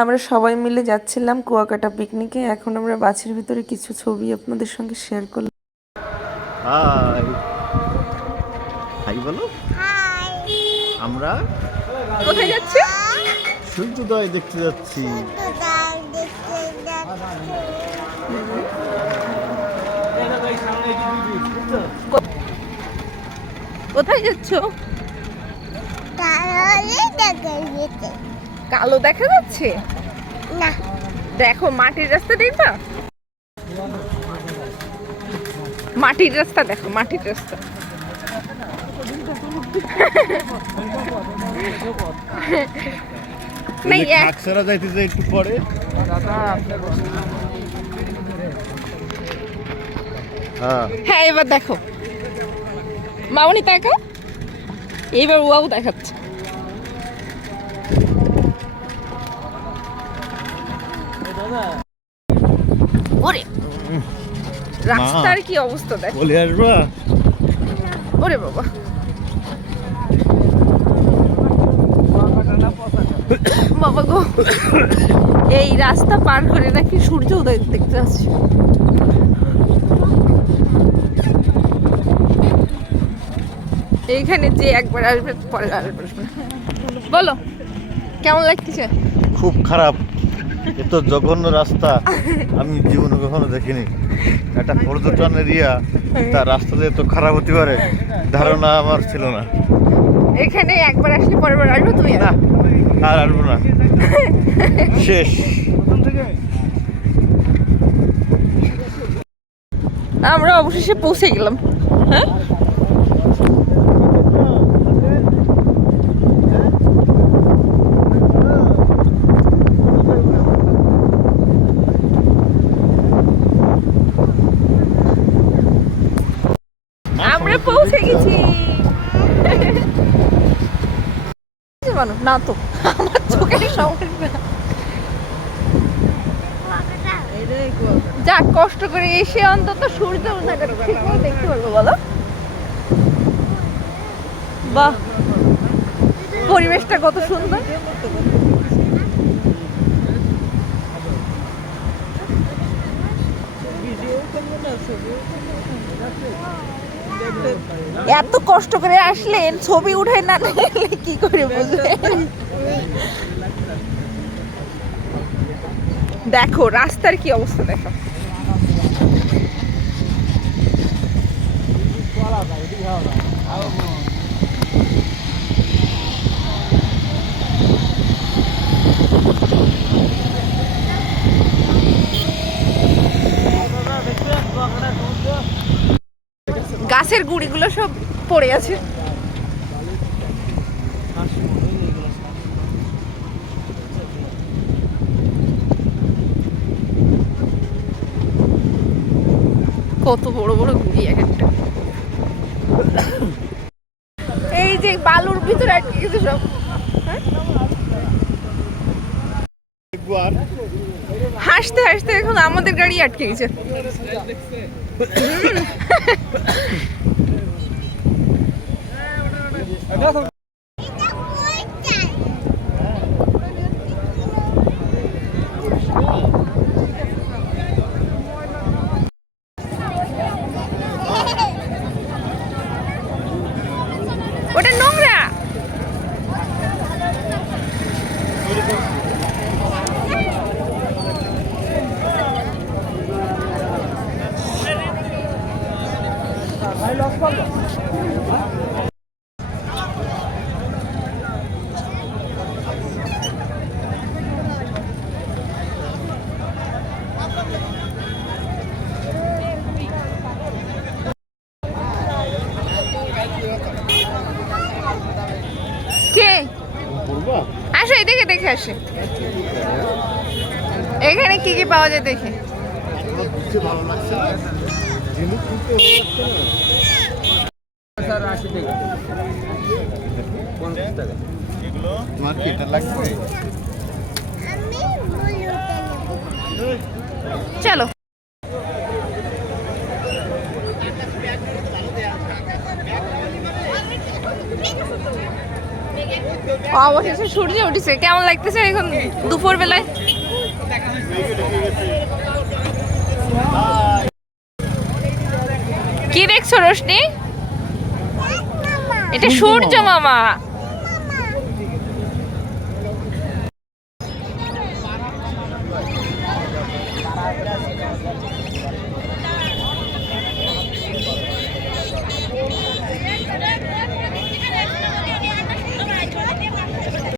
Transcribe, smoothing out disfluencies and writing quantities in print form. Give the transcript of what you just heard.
আমরা সবাই মিলে যাচ্ছিলাম কুয়াকাটা পিকনিকে। এখন আমরা বাসের ভিতরে কিছু ছবি আপনাদের সঙ্গে শেয়ার করলাম। হাই হাই বলো। আমরা কোথায় যাচ্ছি? সূর্যোদয় দেখতে যাচ্ছি। কোথায় যাচ্ছ? কালো দেখা যাচ্ছে না, দেখো মাটির রাস্তা দেখবা, মাটির রাস্তা দেখো, মাটির রাস্তা। আকসারা যাইতেছে একটু পরে। হ্যাঁ এবার দেখো মামনি তাকা, এইবার ওয়াও দেখাচ্ছে। ওরে রাস্তার কি অবস্থা দেখ, বলে আসবা। ওরে বাবা বাবা গো, এই রাস্তা পার করে নাকি সূর্য উদয় দেখতে আসছি। এইখানে যে একবার আসবে পরে আসবে। বলো কেমন লাগতেছে? খুব খারাপ, এত জঘন্য রাস্তা আমি জীবনে কখনো দেখিনি। একটা পর্যটন এরিয়া, তার রাস্তাতে এত খারাপ হতে পারে ধারণা আমার ছিল না। এখানে একবার আসলে পরের বার আসবে তুমি? না আর আসবো না, শেষ। আমরা অবশেষে পৌঁছে গেলাম। হ্যাঁ আমরা পৌঁছে গেছি। মানুষ না তো, আমার চোখে সমস্যা। যাক কষ্ট করে এসে অন্তত সূর্য উদয়টা ঠিকমতো দেখতে পারবো। বলো বাহ, পরিবেশটা কত সুন্দর। এত কষ্ট করে আসলেন, ছবি উঠে না নিলে কি করে বুঝলেন? দেখো রাস্তার কি অবস্থা দেখো। গাছের গুড়িগুলো সব পড়ে আছে। কত বড় বড় গুড়ি এক একটা। এই যে বালুর ভিতরে আটকে গেছে সব। হাসতে হাসতে এখন আমাদের গাড়ি আটকে গেছে। ওটা নোংরা। কে আসো এদিকে দেখে আসে, এখানে কি কি পাওয়া যায় দেখে। ভালো লাগছে না, জিনিস কিনতে তোমার কি এটা লাগবে? চলো অবশেষে সূর্য উঠেছে, কেমন লাগতেছে এখন দুপুর বেলায়? কি দেখছো রোশনি? এটা সূর্য মামা।